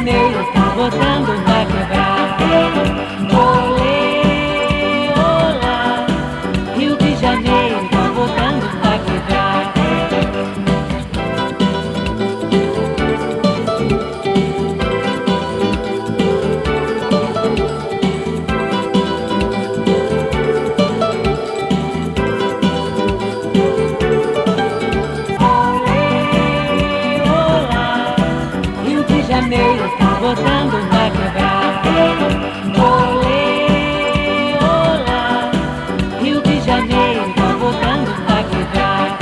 Janeiro tá botando pra quebrar. Olê, olá, Rio de Janeiro tá botando pra quebrar. Olê, olá, Rio de Janeiro tá botando pra quebrar. Olê, olá, Rio de Janeiro tá botando pra quebrar.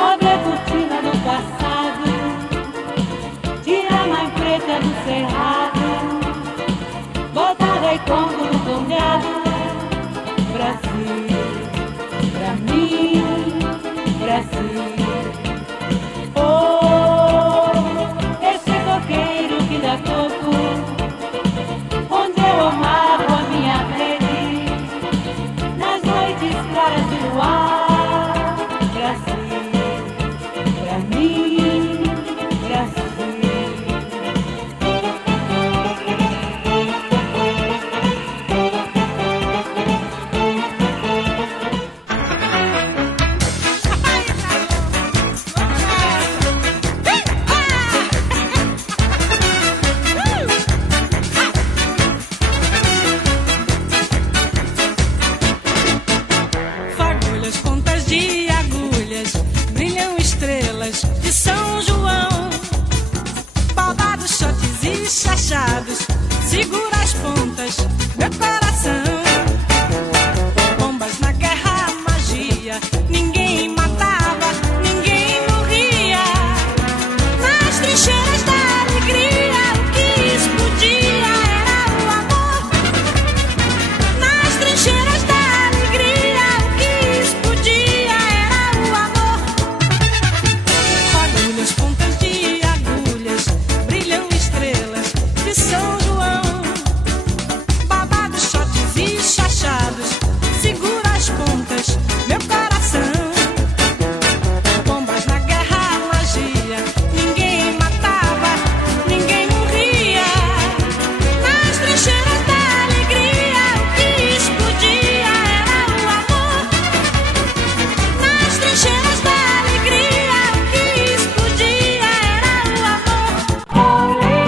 Abre a cortina do passado, tira a mãe preta do cerrado, bota rei Congo no telhado. Brasil, pra mim, Brasil. Oh, esse coqueiro que dá coco, onde eu amarro a minha rede, nas noites claras de luar. Brasil, pra mim, Brasil. Fagulhas, pontas de agulhas, brilham estrelas de São João. Babados, shotes e chachados, segura as pontas, meu coração. Bombas na guerra, magia, ninguém matava, ninguém morria. Nas trincheiras da alegria, o que explodia era o amor. Nas trincheiras da alegria, o que explodia era o amor. Fagulhas, pontas de agulhas, brilham estrelas de São João. Babados, shotes e chachados, segura as pontas, meu coração. Bombas na guerra, magia, ninguém matava, ninguém morria. Nas trincheiras da alegria, o que explodia era o amor. Nas trincheiras da alegria, o que explodia era o amor. Olê,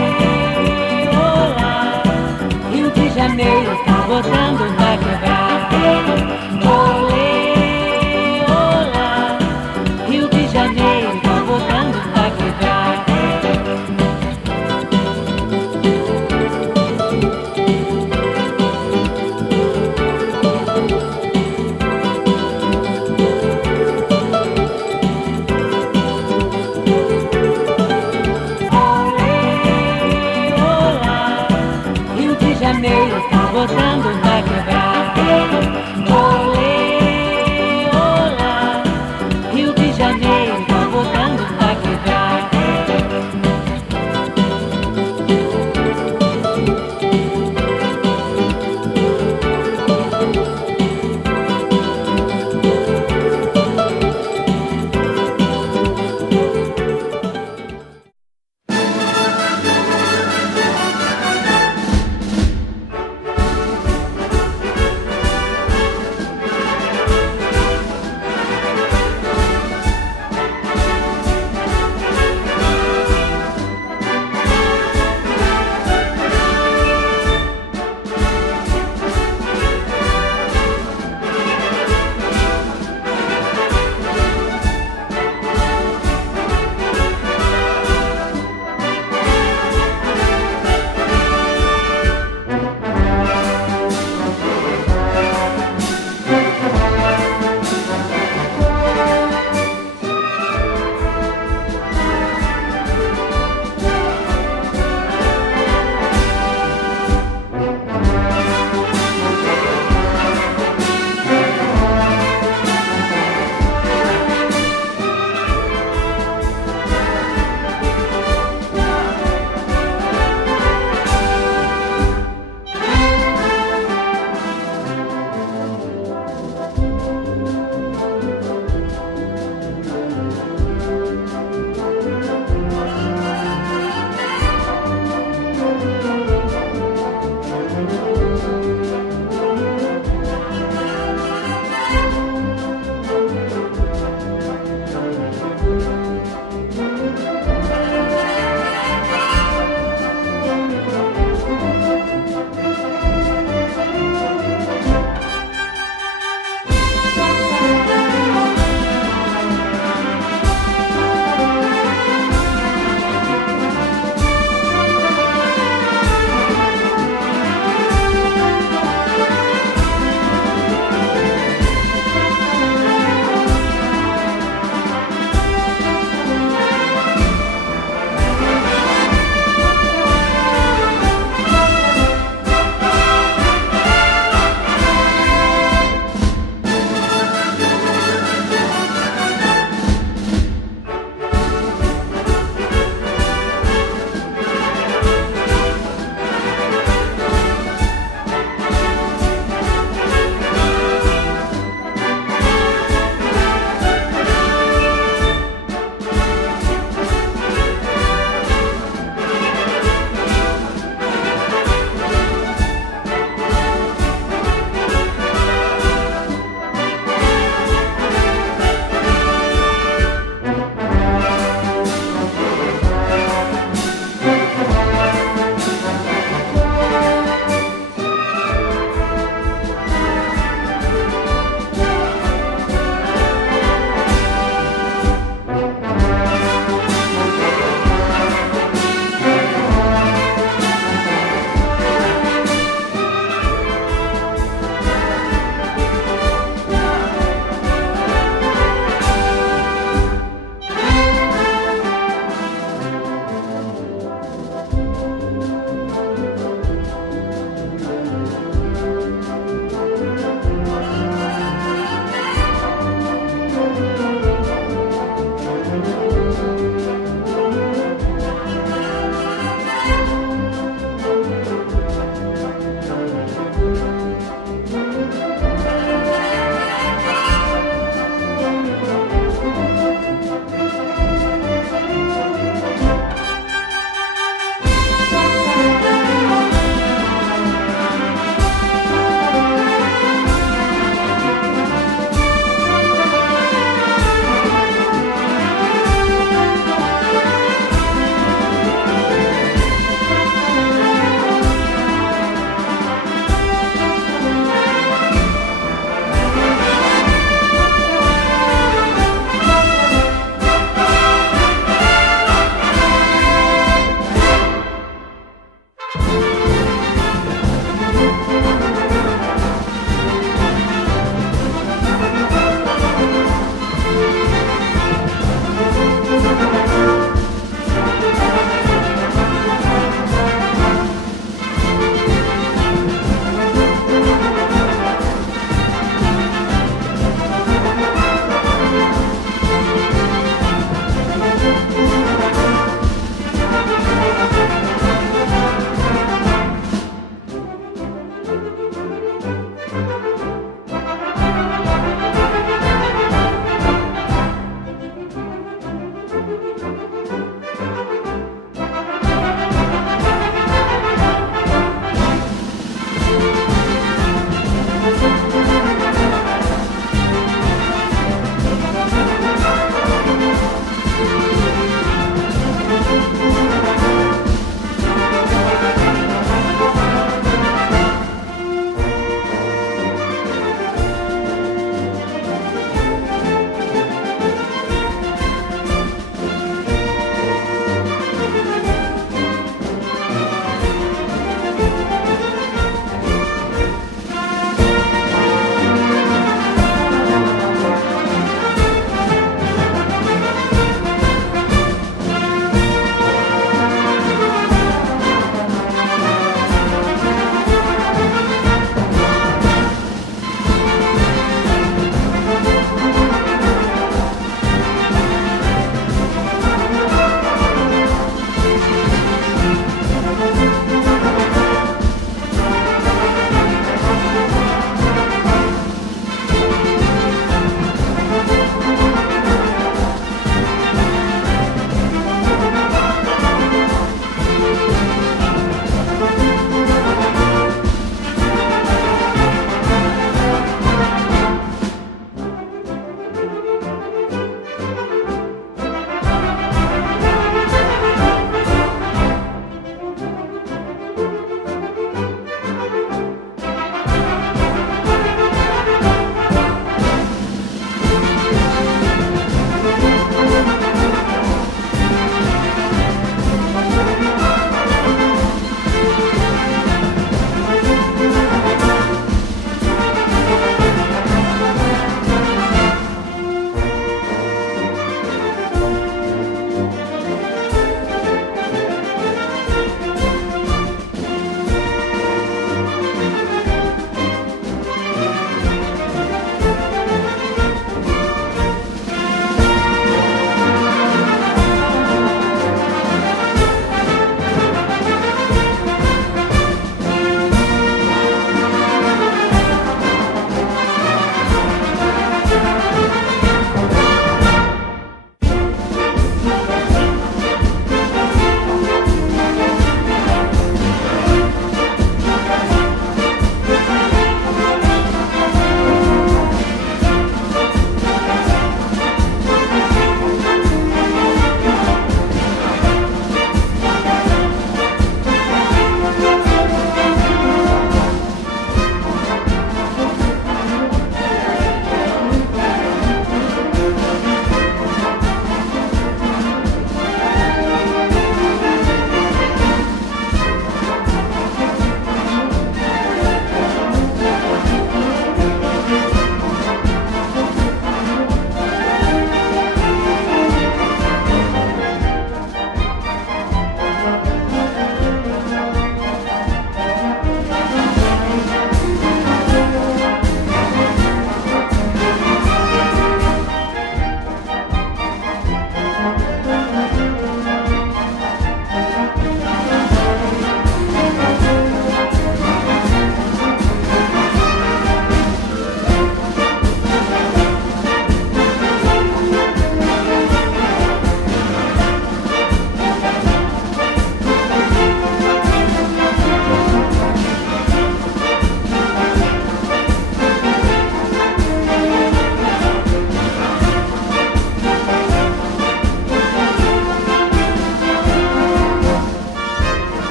olá, Rio de Janeiro tá botando pra quebrar. Olê, olá, Rio de Janeiro tá botando pra quebrar. Olê, olá, Rio de Janeiro tá botando